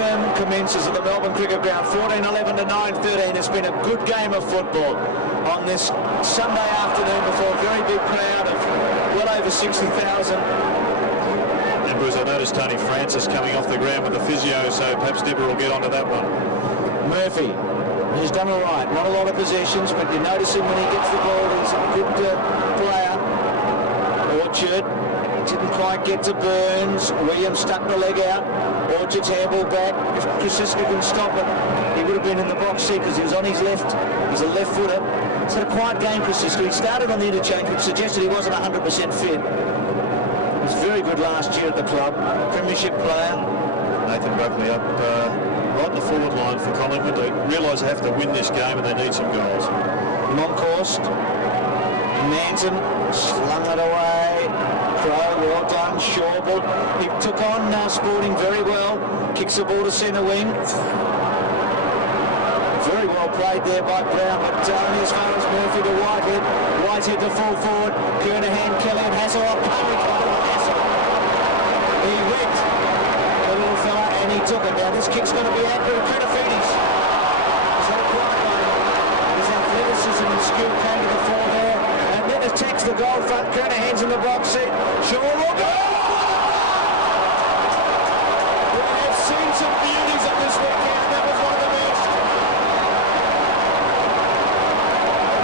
term commences at the Melbourne Cricket Ground. 14-11 to 9-13. It's been a good game of football on this Sunday afternoon before a very big crowd of well over 60,000. And Bruce, I noticed Tony Francis coming off the ground with the physio, so perhaps Dibber will get onto that one. Murphy, he's done all right. Not a lot of possessions, but you notice him when he gets the ball. He's a good player. Orchard didn't quite get to Burns. Williams stuck the leg out. Orchard's handball back. If Krasiska can stop it, he would have been in the box seat because he was on his left. He's a left footer. It's a quiet game, Krasiska. He started on the interchange, which suggested he wasn't 100% fit. He was very good last year at the club. Premiership player. Nathan Buckley up right in the forward line for Collingwood. They realise they have to win this game and they need some goals. Monkhorst. Manton slung it away. Crow, well done. Shawble. He took on Sporting very well. Kicks the ball to centre wing. Very well played there by Brown, but only as far as Murphy to Whitehead. Whitehead to full forward. Kernahan, Kelly and Hasselhoff. He went, the little fella, and he took it. Now this kick's going to be accurate. Kounoufidis. Is that a quiet one? His athleticism and skill came to the fore there. And then attacks the goal front. Kernahan's in the box seat. Shaw will go! We have seen some beauties at this weekend. That was one of the best.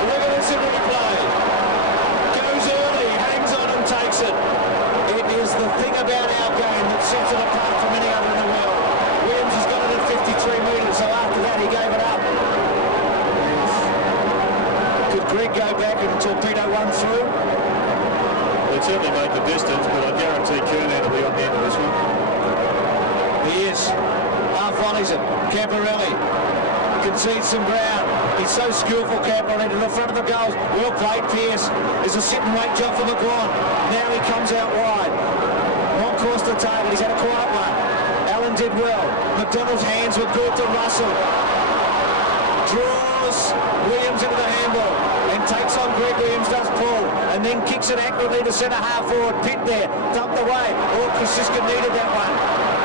Look at this in replay. Goes early, hangs on and takes it. It is the thing about our game that sets it apart from any other in the world. Williams has got it at 53 metres, so after that he gave it up. Could Greg go back and torpedo one through? They'd certainly make the distance, but I guarantee Kernan will be on the end of this one. He is. Half volleys it. Camporelli concedes some ground. He's so skillful, Camporelli, to the front of the goals. Well played, Pearce. There's a sit and wait job for McGrawn. Now he comes out wide. Monkhorst the target. He's had a quiet one. Allen did well. McDonald's hands were good to Russell. Draws Williams into the handball and takes on Greg Williams, does pull, and then kicks it accurately to centre half forward. Pitt there, dumped away. Oh, Krasiska needed that one.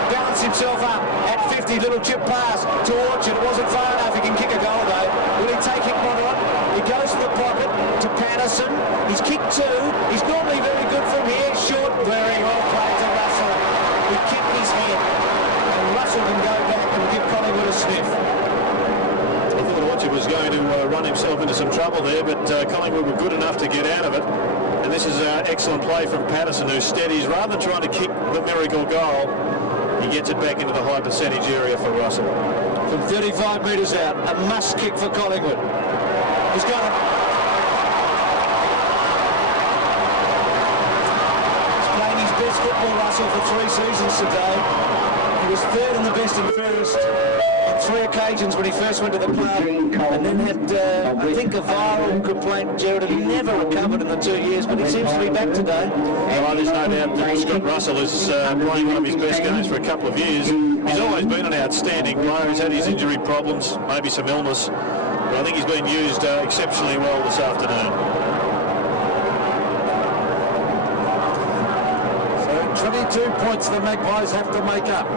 Balanced himself up at 50, little chip pass to Orchard. It wasn't far enough. He can kick a goal though. Will he take it on? He goes to the pocket to Patterson. He's kicked two. He's normally very good from here. Short, very well played to Russell. He kicked his head, and Russell can go back and give Collingwood a sniff. I thought Orchard was going to run himself into some trouble there, but Collingwood were good enough to get out of it. And this is excellent play from Patterson, who steadies. Rather than trying to kick the miracle goal, he gets it back into the high percentage area for Russell. From 35 metres out, a must kick for Collingwood. He's got it. He's playing his best football, Russell, for 3 seasons today. He was third in the best and fairest on 3 occasions when he first went to the club, and then had, I think, a viral complaint, Gerald, and he never recovered in the 2 years, but he seems to be back today. Well, there's no doubt that Scott Russell is playing one of his best games for a couple of years. He's always been an outstanding player. He's had his injury problems, maybe some illness, but I think he's been used exceptionally well this afternoon. So 22 points the Magpies have to make up.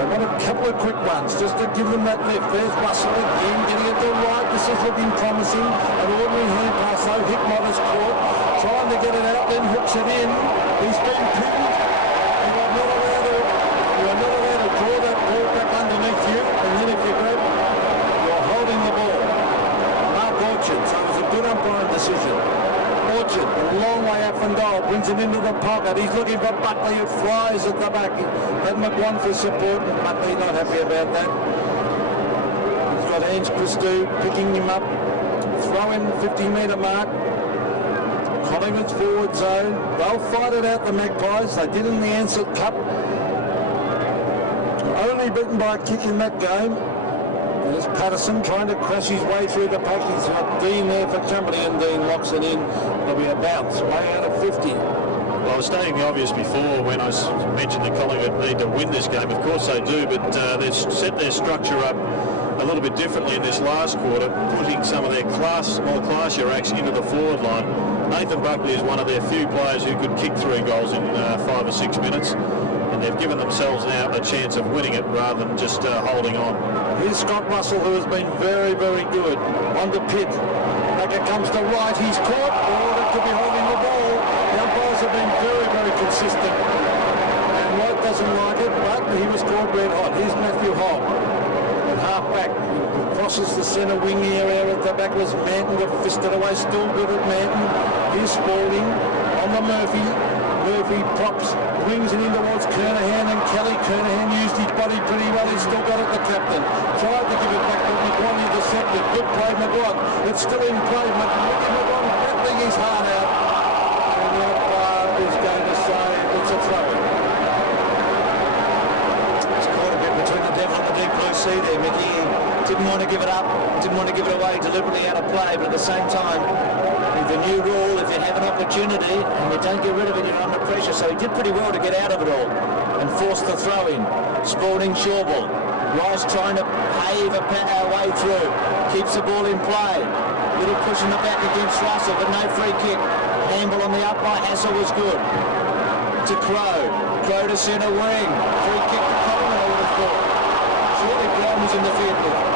They want a couple of quick ones just to give them that lift. There's Russell again, getting it to right. This is looking promising. An ordinary hand pass though. Hickmott is caught, trying to get it out, then hooks it in. He's been pinned. You are not allowed to draw that ball back underneath you, and then if you grab, you're holding the ball. Mark Orchard, so it was a good umpiring decision. Orchard, a long way up from goal, brings it into the pocket. He's looking for Buckley, who flies at the back. Had McGrawn for support, and Buckley not happy about that. He's got Ange Christou picking him up. Throw in 50-metre mark. Collingwood's forward zone. They'll fight it out, the Magpies. They did in the Ansett Cup. Only beaten by a kick in that game. There's Patterson trying to crash his way through the pack. He's got Dean there for company, and Dean locks it in. There'll be a bounce way out of 50. Well, I was stating the obvious before when I mentioned that Collingwood need to win this game. Of course they do, but they've set their structure up a little bit differently in this last quarter, putting some of their more classier acts into the forward line. Nathan Buckley is one of their few players who could kick 3 goals in 5 or 6 minutes. And and they've given themselves now a chance of winning it rather than just holding on. Here's Scott Russell, who has been very, very good. On the pit. Backer comes to right. He's caught. Oh, that could be holding the ball. The umpires have been very, very consistent. And White doesn't like it, but he was caught red hot. Here's Matthew Hobb. At half back. Crosses the centre wing area. At the back was Manton. Got fisted away. Still good at Manton. Here's Spalding on the Murphy. Murphy props, wings it in towards Kernahan and Kelly. Kernahan used his body pretty well. He's still got it, the captain. Tried to give it back, but McGuan intercepted. Good play, McGuan. It's still in play. McGuan battling his heart out. And the umpire is going to say it's a throw. It's caught a bit between the devil and the deep blue sea there, Mickey. Didn't want to give it up, didn't want to give it away, deliberately out of play, but at the same time, with the new rule, if you have an opportunity and you don't get rid of it, you're under pressure. So he did pretty well to get out of it all and force the throw in. Spalding Shawball. Rice trying to pave a way through. Keeps the ball in play. Little push in the back against Russell, but no free kick. Handball on the up by Hassel was good. To Crow. Crow to centre wing. Free kick to Collingwood, I would have thought. Surely Brown was in the field with it.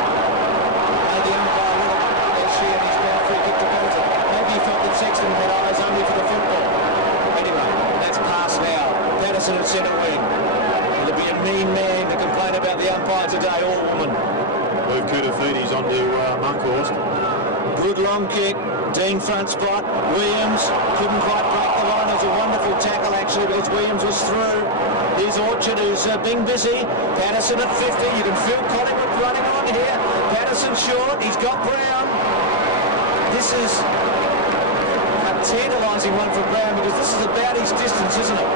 The umpire lit up as she and his man free kick to Bolton. Maybe he felt that Sexton had eyes only for the football. Anyway, that's past now. Patterson at centre wing. There'll be a mean man to complain about the umpire today, or woman. Move Kutafidis onto Monkhorst. Good long kick. Dean front spot. Williams couldn't quite break the line. It was a wonderful tackle actually because Williams was through. Here's Orchard who's being busy. Patterson at 50. You can feel Collingwood running on here. Patterson short. He's got Brown. This is a tantalising one for Brown because this is about his distance, isn't it?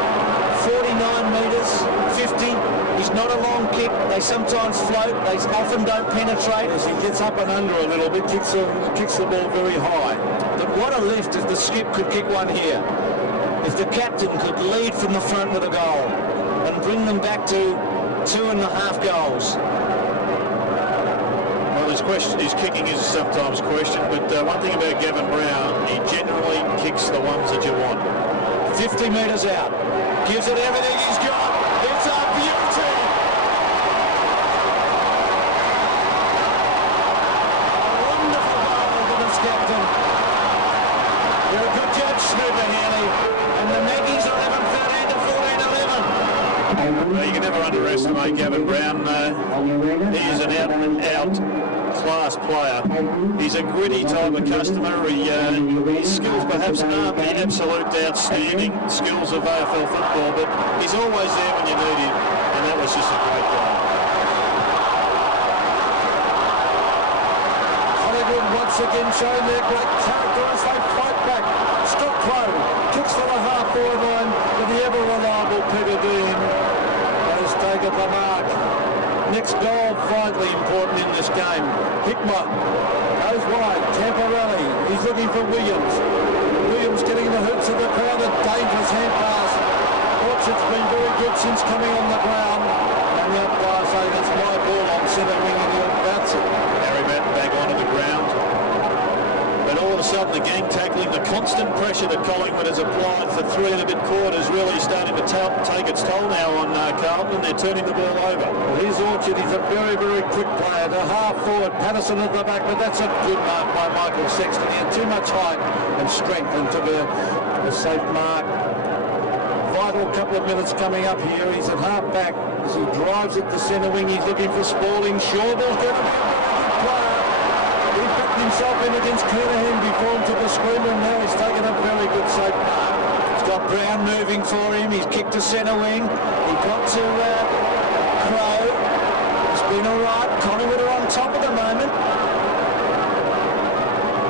49 metres, 50. He's not a long kick. They sometimes float. They often don't penetrate. As he gets up and under a little bit, kicks the ball very high. But what a lift if the skip could kick one here. If the captain could lead from the front with a goal and bring them back to 2.5 goals. Well, his kicking is sometimes questioned, but one thing about Gavin Brown, he generally kicks the ones that you want. 50 metres out. Gives it everything he's got. It's a beauty. A wonderful goal for this captain. You're a good judge, Snooper Hanley. And the Maggies are 11-13 to 14-11. Well, you can never underestimate Gavin Brown. He is an out-and-out class player. He's a gritty type of customer. His skills perhaps aren't the absolute outstanding skills of AFL football, but he's always there when you need him, and that was just a great goal. Collingwood once again showing their great character as they fight back. Scott Crow kicks to the half-forward line with the ever-reliable Peter Dean has taken the mark. Next goal, vitally important in this game. Hickmott goes wide. Tamparelli, he's looking for Williams. Williams getting the hoops of the crowd. A dangerous hand pass. Orchard's been very good since coming on the ground. And the umpire saying it's my ball on centre wing and he'll bounce it. Harry Matt back onto the ground. But all of a sudden the gang tackling, the constant pressure that Collingwood has applied for 3.25 quarters really starting to take its toll now on Carlton. They're turning the ball over. Well, here's Orchard. He's a very, very quick player. The half forward, Patterson at the back, but that's a good mark by Michael Sexton. He had too much height and strength and took a safe mark. Vital couple of minutes coming up here. He's at half back as he drives at the centre wing. He's looking for Spalding. Shawball's going to be a good player. He backed himself in against Kernahan before him to the screen, and now he's taken a very good safe mark. He's got Brown moving for him. He's kicked to centre wing. He got to Crow. It's been all right. Collingwood are on top at the moment.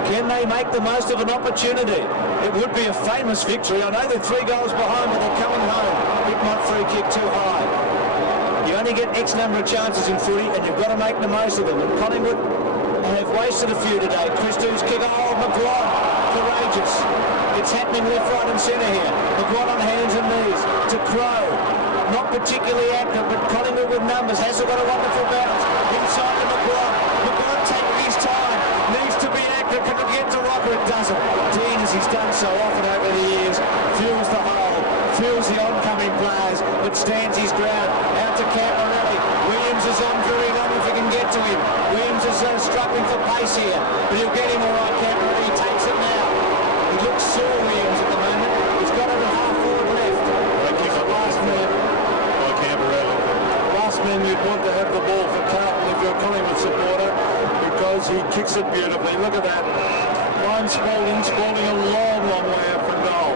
Can they make the most of an opportunity? It would be a famous victory. I know they're 3 goals behind, but they're coming home. Hickmott free kick too high. You only get X number of chances in footy, and you've got to make the most of them. And Collingwood have wasted a few today. Christou's kick. Oh, McGuan, courageous. It's happening left, right and centre here. McGuan on hands and knees to Crow. Not particularly active, but Collingwood with numbers. Hasn't got a wonderful bounce. Inside to McGuan. McGuan taking his time. Needs to be active. Can it get to Rocker? It doesn't. Dean, as he's done so often over the years, fuels the hole, fuels the oncoming players, but stands his space here, but he'll get him all right, Canberra. He takes it now. He looks sore, Williams, at the moment. He's got it at half forward left. They kick the last man by Canberra. Last man you'd want to have the ball for Carlton if you're a Collingwood supporter, because he kicks it beautifully. Look at that. Line Spalding a long, long way out from goal.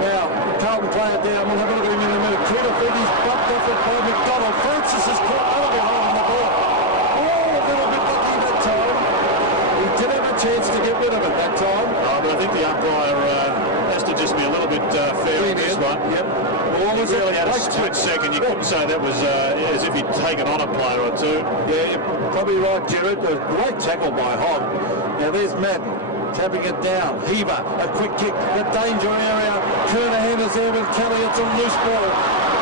Now, Carlton player down. We'll have a look at him in a minute. Peter Fiddy's bumped off it by McDonald. Francis has caught out of behind the ball. Oh, a little bit lucky that time. He did have a chance to get rid of it that time. Oh, but I think the umpire has to just be a little bit fair on this one. Yep. Well, He really had a split second. You couldn't say that was as if he'd taken on a player or two. Yeah, you're probably right, Jared. A great tackle by Hogg. Now there's Madden tapping it down. Heber, a quick kick, the danger area. Kernahan is there with Kelly. It's a loose ball.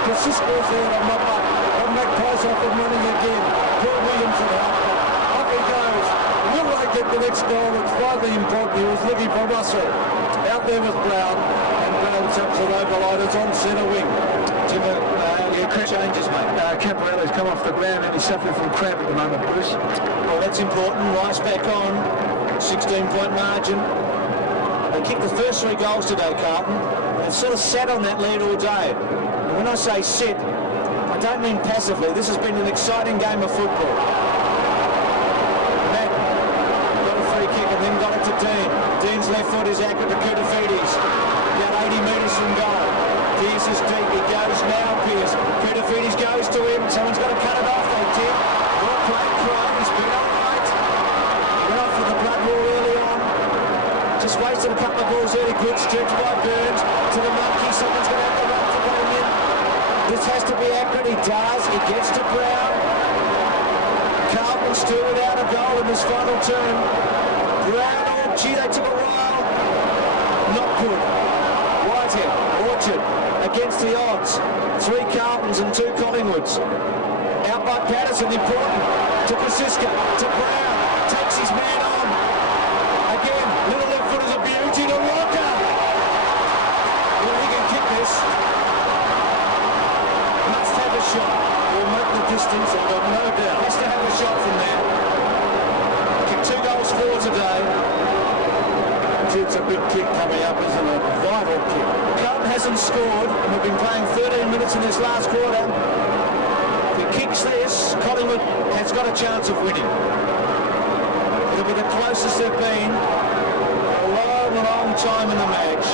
Francisco's there to mop up. And Magpies off and running again. Paul Williams at half. Up he goes. Will they get the next goal? It's vitally important. He was looking for Russell. Out there with Brown. And Brown taps it over Lighters on centre wing. Changes, mate. Camporella's come off the ground and he's suffering from cramp at the moment, Bruce. Well, that's important. Rice back on. 16-point margin. They kicked the first 3 goals today, Carlton. They've sort of sat on that lead all day. And when I say sit, I don't mean passively. This has been an exciting game of football. Matt got a free kick and then got it to Dean. Dean's left foot is accurate to Koutafidis. About 80 metres from goal. Pearce is deep. He goes now, Pearce. Koutafidis goes to him. Someone's got to cut it off, they did. Well played, Craig. He's been all right. Went off with the blood rule early on. Just wasted a couple of balls early. Good stretch by Burns to the monkey. Someone's going to have to run to put him in. This has to be accurate. He does. He gets to Brown. Carlton still without a goal in this final term. Brown, oh gee, they took a while. Not good. Whitehead, Orchard against the odds. 3 Carltons and 2 Collingwoods. Out by Patterson, important. To Kasiska, to Brown. Takes his man on. Again, little left foot is a beauty to Walker. Well, he can kick this. Must have a shot. Will make the distance, I've got no doubt. Has to have a shot from there. Kicked 2 goals for today. It's a big kick coming up, isn't it? Vital kick. Carlton hasn't scored, and we've been playing 13 minutes in this last quarter. If he kicks this, Collingwood has got a chance of winning. It'll be the closest they've been for a long, long time in the match.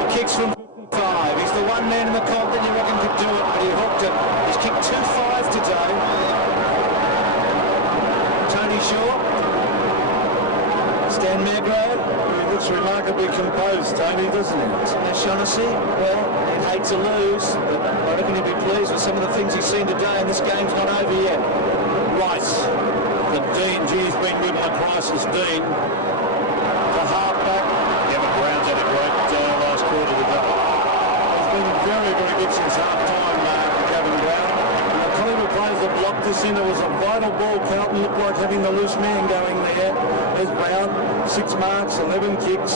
He kicks from 55. He's the one man in the comp that you reckon could do it, but he hooked it. He's kicked 2-5 today. Tony Shaw. Stan Magro. He looks remarkably composed, Tony, doesn't he? Shaughnessy, well, he'd hate to lose, but I reckon he'd be pleased with some of the things he's seen today, and this game's not over yet. Rice. The Dean, he's been with my crisis, Dean. The halfback. Yeah, but Brown's had a great last quarter today. He's been very, very good since half-time, Gavin Brown. And the Collingwood players have blocked this in. It was a vital ball. Carlton looked like having the loose man going there. There's Brown, 6 marks, 11 kicks.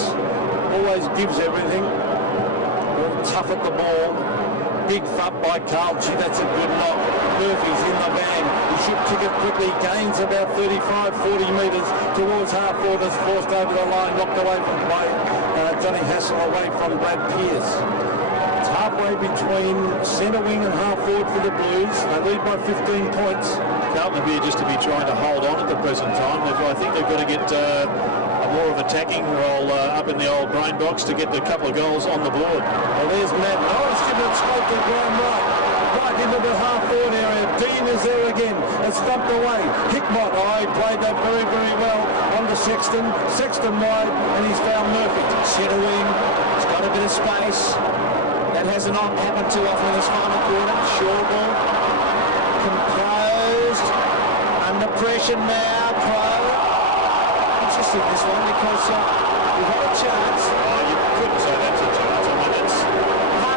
Always gives everything. Tough at the ball. Big fuck by Carlton. That's a good knock. Murphy's in the van. He should kick it quickly. Gains about 35, 40 metres towards half forward. Is forced over the line. Knocked away from play. Johnny Hassel away from Brad Pearce. It's halfway between centre wing and half forward for the Blues. They lead by 15 points. Carlton appear just to be trying to hold on at the present time. I think they've got to get more of attacking role up in the old brain box to get the couple of goals on the board. Well, there's Matt. Oh, he's giving it straight to Brown right into the half-forward area. Dean is there again. It's thumped away. Hickmott, he played that very, very well. On to Sexton. Sexton wide, and he's found Murphy. Centre wing. He's got a bit of space. That hasn't happened too often in this final quarter. Short ball. Composed. Under pressure now. Interesting this one because we've had a chance. You couldn't say that's a chance. I mean, it's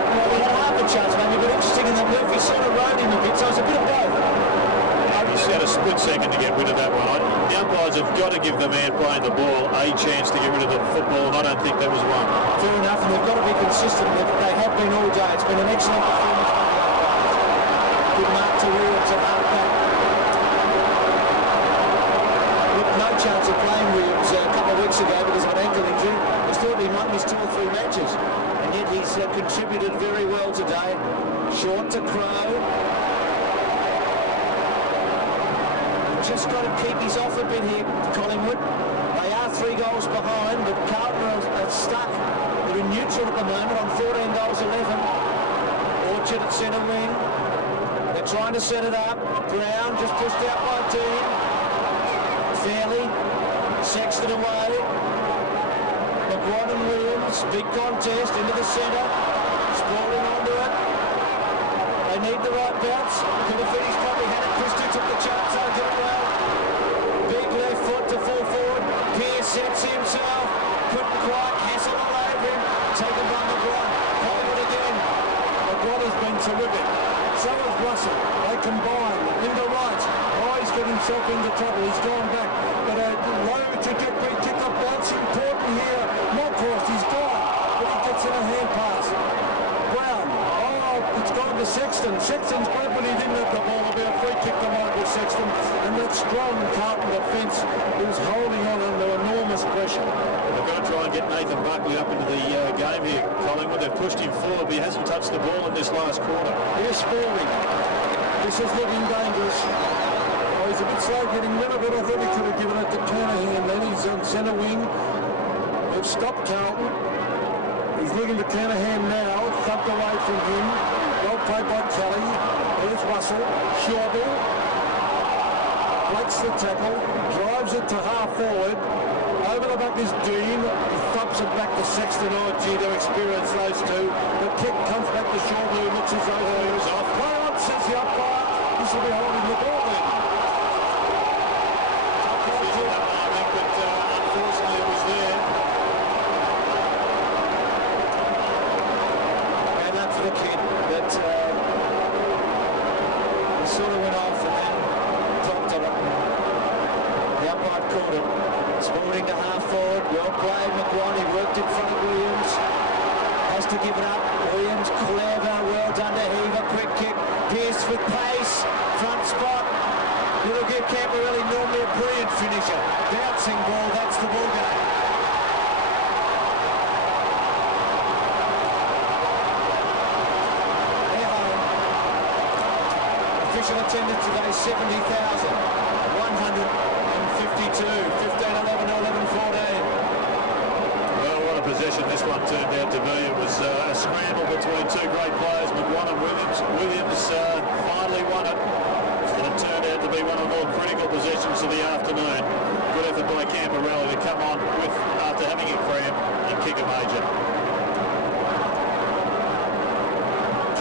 We had half a chance maybe, but interesting in that Murphy sort of rode him a bit, so it's a bit of both. he's had a split second to get rid of that one. The umpires have got to give the man playing the ball a chance to get rid of the football, and I don't think that was one. Fair enough, and they've got to be consistent. They have been all day. It's been an excellent performance by the umpires. Good mark to Williams at half back. Look, no chance of playing Williams a couple of weeks ago because of an ankle injury. I thought he might miss 2 or 3 matches, and yet he's contributed very well today. Short to Crow. Just got to keep his off a bit here, Collingwood. They are 3 goals behind, but Carlton are stuck. They're in neutral at the moment on 14 goals 11. Orchard at centre wing. They're trying to set it up. Brown just pushed out by Dean. Fairley. Sexton away. McGuire and Williams. Big contest into the centre. Spalding onto it. They need the right bounce. Koulibaly's probably had it. Christie took the chance over it well. Big left foot to full forward. Pearce sets himself. Couldn't quite hassle all over him. Taken by McGuire. Collingwood again. McGuire's been terrific. So has Russell. They combine into right. Oh, he's got himself into trouble. He's gone back. But a low trajectory kick up bounce important here. Moncrief, he's gone. But he gets in a hand pass. Brown. Oh, it's gone to Sexton. Sexton's glad when he didn't have the ball. It'll be a free kick to Michael Sexton. And that strong Carlton defence is holding on under enormous pressure. They're going to try and get Nathan Buckley up into the game here, Collingwood. They've pushed him forward, but he hasn't touched the ball in this last quarter. Here's Spalding. This is looking dangerous. Oh, he's a bit slow getting rid of it. I thought he could have given it to Canahan. Then he's on centre wing. They've stopped Carlton. He's looking to Canahan now. Thumped away from him. Well played by Kelly. There's Russell. Shawball. Breaks the tackle. Drives it to half forward. Over the back is Dean. He thumps it back to Sexton. Oh, gee, to experience those two. The kick comes back to Shawball. Looks as though he was off. Play on, says the umpire. This will be holding the ball then. Unfortunately, it was there. Bad luck for the kid, but he sort of went off and then dropped on it. The umpire called it. Spalding to half forward. Well played. McGuire worked in front of Williams. Has to give it up. Williams clever. Well done to Heaver. Quick kick. Pearce with pace. Front spot. It'll give Camperelli normally a brilliant finisher. Bouncing ball. That's the ball game. They're home. Official attendance today 70,152. 15-11 to 11-14. Well, what a possession this one turned out to be. It was a scramble between 2 great players, McGuire and Williams. Williams finally won it, and it turned out to be one of the more critical possessions of the afternoon. Good effort by Camperelli to come on with, after having a cramp, and kick a major.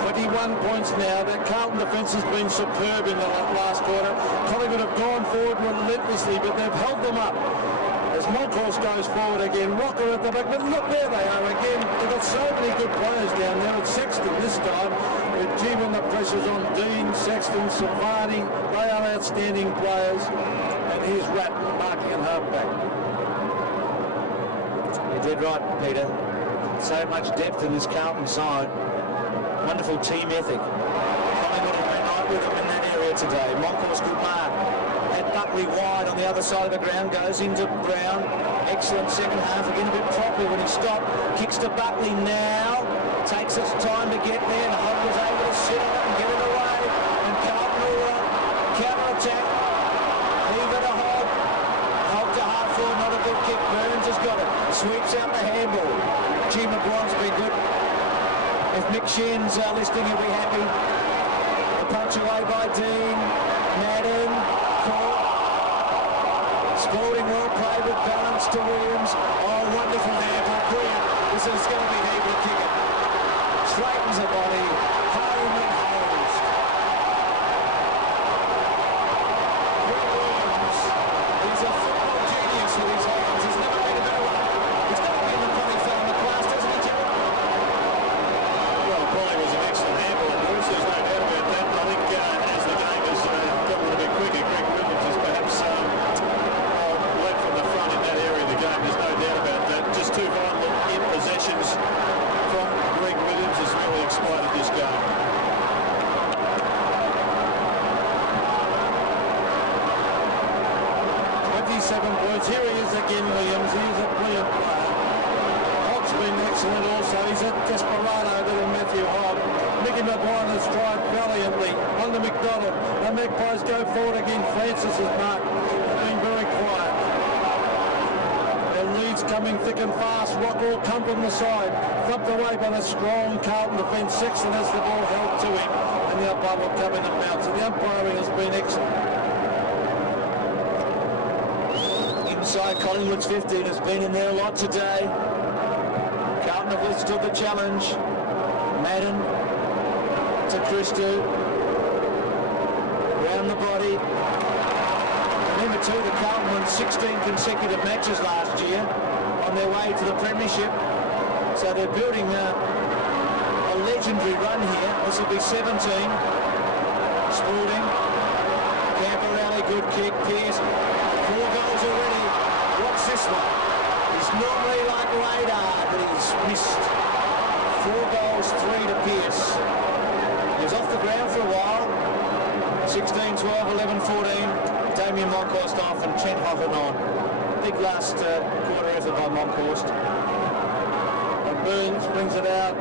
21 points now. That Carlton defence has been superb in the last quarter. Collingwood have gone forward relentlessly, but they've held them up. As Moncrief goes forward again, Rocker at the back, but look, there they are again. They've got so many good players down there. It's Sexton this time. But gee, when the pressure's on Dean, Sexton, Silvani, they are outstanding players. And here's Ratton marking and halfback. You did right, Peter. So much depth in this Carlton side. Wonderful team ethic. Collingwood have been right with them in that area today. Moncrief's good mark. Had Buckley wide on the other side of the ground, goes into Brown. Excellent second half, again a bit properly when he stopped. Kicks to Buckley now. Takes its time to get there. The Hog was able to sit on it and get it away. And Carlton will counter-attack. Heaver to Hog. Hog to half forward, not a good kick. Burns has got it. Sweeps out the handball. Gee, McGuire's been good. If Mick Sheehan's listening, he'll be happy. A punch away by Dean. Madden. Spalding well played with balance to Williams. Oh, wonderful handball. Brilliant. This is going to be Heaver to kick it. Straightens the body. Home and holds. Williams is a football genius with his hands. He's never been a better one. He's never been the funny fellow in the class, doesn't he, Terry? Well, Polly was an excellent handball. There's no doubt about that. I think as the game has got a little bit quicker, Greg Williams has perhaps led from the front in that area of the game. There's no doubt about that. Just 2 vital in possessions from Greg Williams has really exploded this game. again, Williams. He's a brilliant player. Hogg's been excellent also. He's a desperado, little Matthew Hogg. Mickey Maguire has tried valiantly on the McDonald. The Magpies go forward again. Francis is marked. Being very quiet. The lead's coming thick and fast. Rock all come from the side. Thumped away by the strong Carlton defence. Sexton has the ball held to him. And the umpire will come in and bounce. So the umpiring has been excellent. Inside Collingwood's 15 has been in there a lot today. Carlton have withstood the challenge. Madden to Christou. Round the body. Remember too that Carlton won 16 consecutive matches last year on their way to the premiership. So they're building a legendary run here. This will be 17. Spalding. Camporelli, good kick. Pearce. 4 goals already. Watch this one. He's normally like radar, but he's missed. 4 goals, 3 to Pearce. He was off the ground for a while. 16, 12, 11, 14. Damien Monkhorst off and Trent Hoffman on. Big last quarter effort by Monkhorst. And Burns brings it out.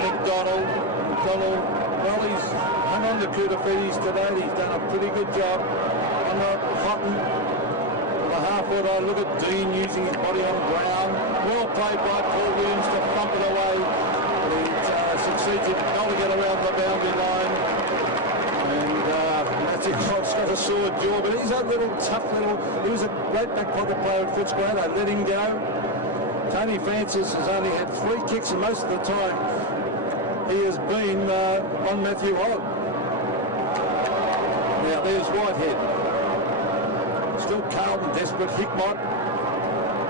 McDonald. Well, he's hung on to Koutafidis today. He's done a pretty good job. On the Houghton. The half-forward line. Look at Dean using his body on ground. Well played by Paul Williams to bump it away. He succeeds in not to get around the boundary line. And Matthew Cobb's got a sore jaw, but he's a little tough little. He was a great back pocket player at Footscray. They let him go. Tony Francis has only had 3 kicks, and most of the time he has been on Matthew Hogg. Now there's Whitehead. Still Carlton desperate. Hickmott.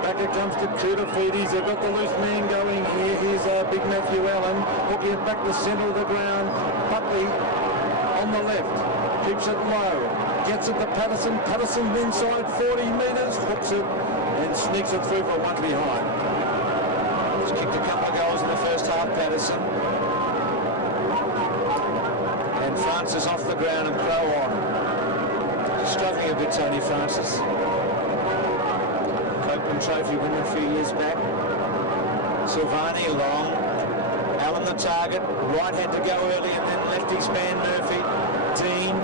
Back it comes to Koutafidis. They've got the loose man going here. Here's big Matthew Allen. Hooking it back to the centre of the ground. Buckley on the left. Keeps it low. Gets it to Patterson. Patterson inside 40 metres. Hooks it and sneaks it through for a 1 behind. He's kicked a couple of goals in the first half, Patterson. And Francis off the ground and Crow on. Struggling a bit, Tony Francis. Copeland Trophy winner a few years back. Silvani long. Allen the target. Right had to go early and then left his man Murphy. Dean.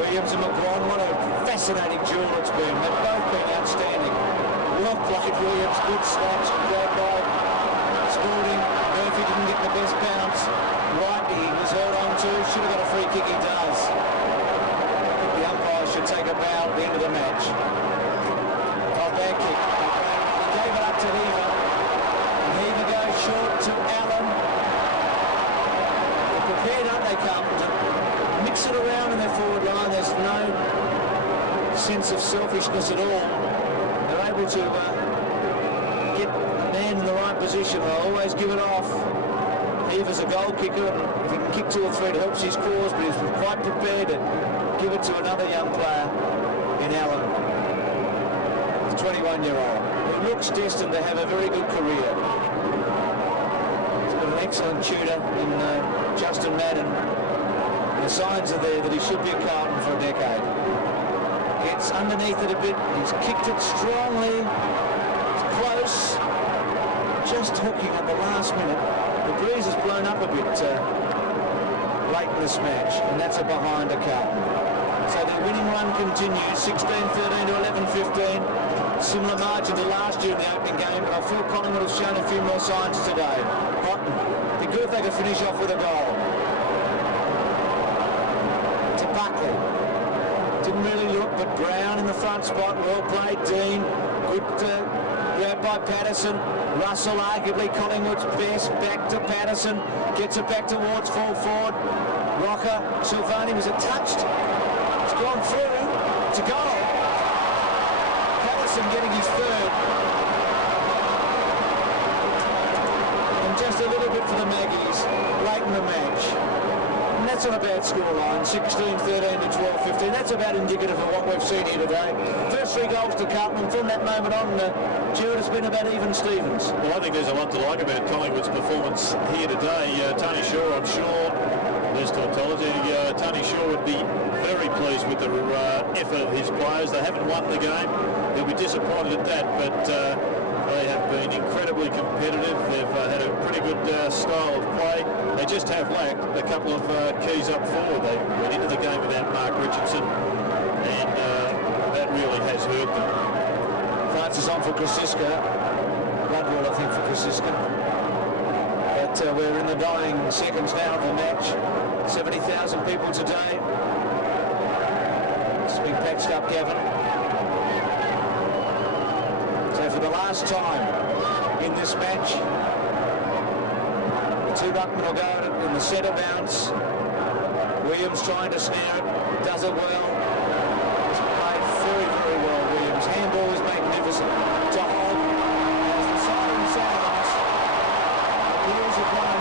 Williams and McGuire. What a fascinating duel it's been. They've both been outstanding. Well played Williams. Good snatch. Grabbed by Spalding. Murphy didn't get the best bounce. Right he was held on to. Should have got a free kick. He does. The umpire should take a bow at the end of the match. Oh, bad kick. He gave it up to Heaver. And Heaver goes short to Allen. They're prepared, aren't they, Carlton, to mix it around in their forward line. There's no sense of selfishness at all. They're able to get a man in the right position. They'll always give it off. Heaver's a goal kicker, and if he can kick 2 or 3, it helps his cause, but he's quite prepared to give it to another young player in Allen. The 21-year-old. He looks destined to have a very good career. He's got an excellent tutor in Justin Madden. The signs are there that he should be at Carlton for a decade. Gets underneath it a bit. He's kicked it strongly. It's close. Just hooking at the last minute. The breeze has blown up a bit late in this match, and that's a behind to Carlton. So their winning run continues, 16-13 to 11-15. Similar margin to last year in the opening game, but I feel Collingwood has shown a few more signs today. Cotton, be good if they could finish off with a goal. To Buckley. Didn't really look, but Brown in the front spot, well played. Dean, good grab by Patterson. Russell, arguably Collingwood's best, back to Patterson, gets it back towards full forward. Rocker, Silvani, was it touched? It's gone through to goal. Patterson getting his 3rd. And just a little bit for the Maggies late in the match. And that's not a bad scoreline, 16-13 to 12-15. That's about indicative of what we've seen here today. First 3 goals to Carlton, from that moment on, Jared has been about even Stevens. Well, I think there's a lot to like about Collingwood's performance here today. Tony Shaw, I'm sure, There's tautology. Tony Shaw would be very pleased with the effort of his players. They haven't won the game. He'll be disappointed at that, but they have been incredibly competitive. They've had a pretty good style of play. They just have lacked a couple of keys up forward. They went into the game without Mark Richardson, and that really has hurt them. Francis on for Krasiska. Bloodwall, I think, for Krasiska. But we're in the dying seconds now of the match. 70,000 people today. It's been patched up, Gavin. So for the last time in this match, the two ruckmen will go at it in the centre bounce. Williams trying to snare it, does it well. It's played very, very well, Williams. Handball is magnificent. To hold as the siren sounds. The Blues have won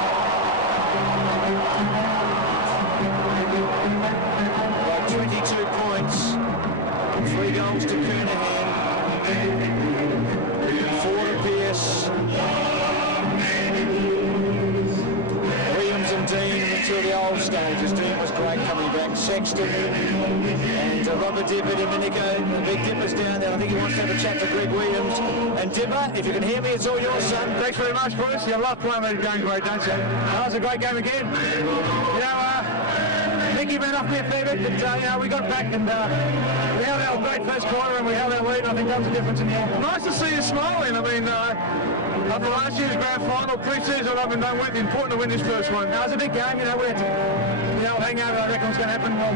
by 22 points. 3 goals to Kernahan. 4 to Pearce. Williams and Dean until the old stages. Dean was great coming back. Sexton and Robert Dipper, Domenico. The big Dipper's down there. I think he wants to have a chat to Greg Williams. And Dipper, if you can hear me, it's all yours, son. Thanks very much, Bruce. You love playing that game great, don't you? That was a great game again. You know, Nicky ran off me a fair bit, but you know, we got back and we held our great first quarter and we held our lead. I think that was the difference in the end. Nice to see you smiling. I mean, after last year's grand final, pre-season, I've been done with. Important to win this first one. That was a big game, you know, we had the old hangover, I reckon was going to happen. Well,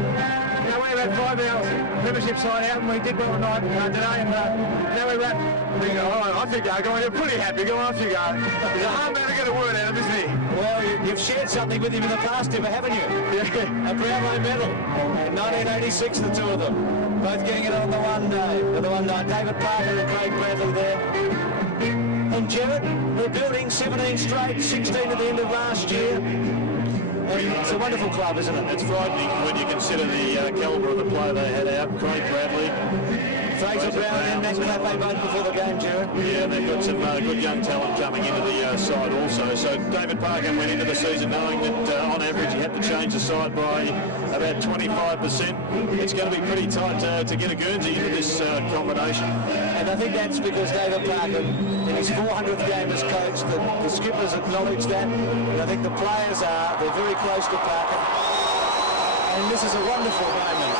you know, we had 5 hours membership side out and we did well tonight today, and now we're wrapped. I think you're pretty happy. Go on, off you go. He's a hard man to get a word out of, isn't he? Well, you've shared something with him in the past, Dipper, haven't you? Yeah. A Brownlow medal. In 1986, the two of them. Both getting it on the one day. The one night. David Parker and Craig Bradley there. And Gerard, they're building 17 straight, 16 at the end of last year. And it's a wonderful club, isn't it? It's frightening when you consider the calibre of the player they had out. Craig Bradley, Fraser Brown and Max Clappe both before the game, Gerard. Yeah, they've got some good young talent coming into the side also. So David Parker went into the season knowing that on average he had to change the side by about 25%. It's going to be pretty tight to get a Guernsey into this combination. And I think that's because David Parker, in his 400th game as coach, the skippers acknowledge that. And I think the players they're very close to Parker. And this is a wonderful moment.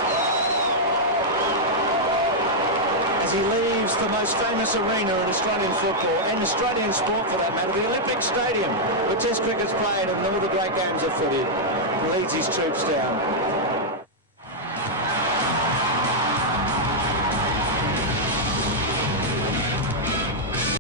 As he leaves the most famous arena in Australian football, and Australian sport for that matter, the Olympic Stadium, where Test cricket's played and all the great games of footy, leads his troops down.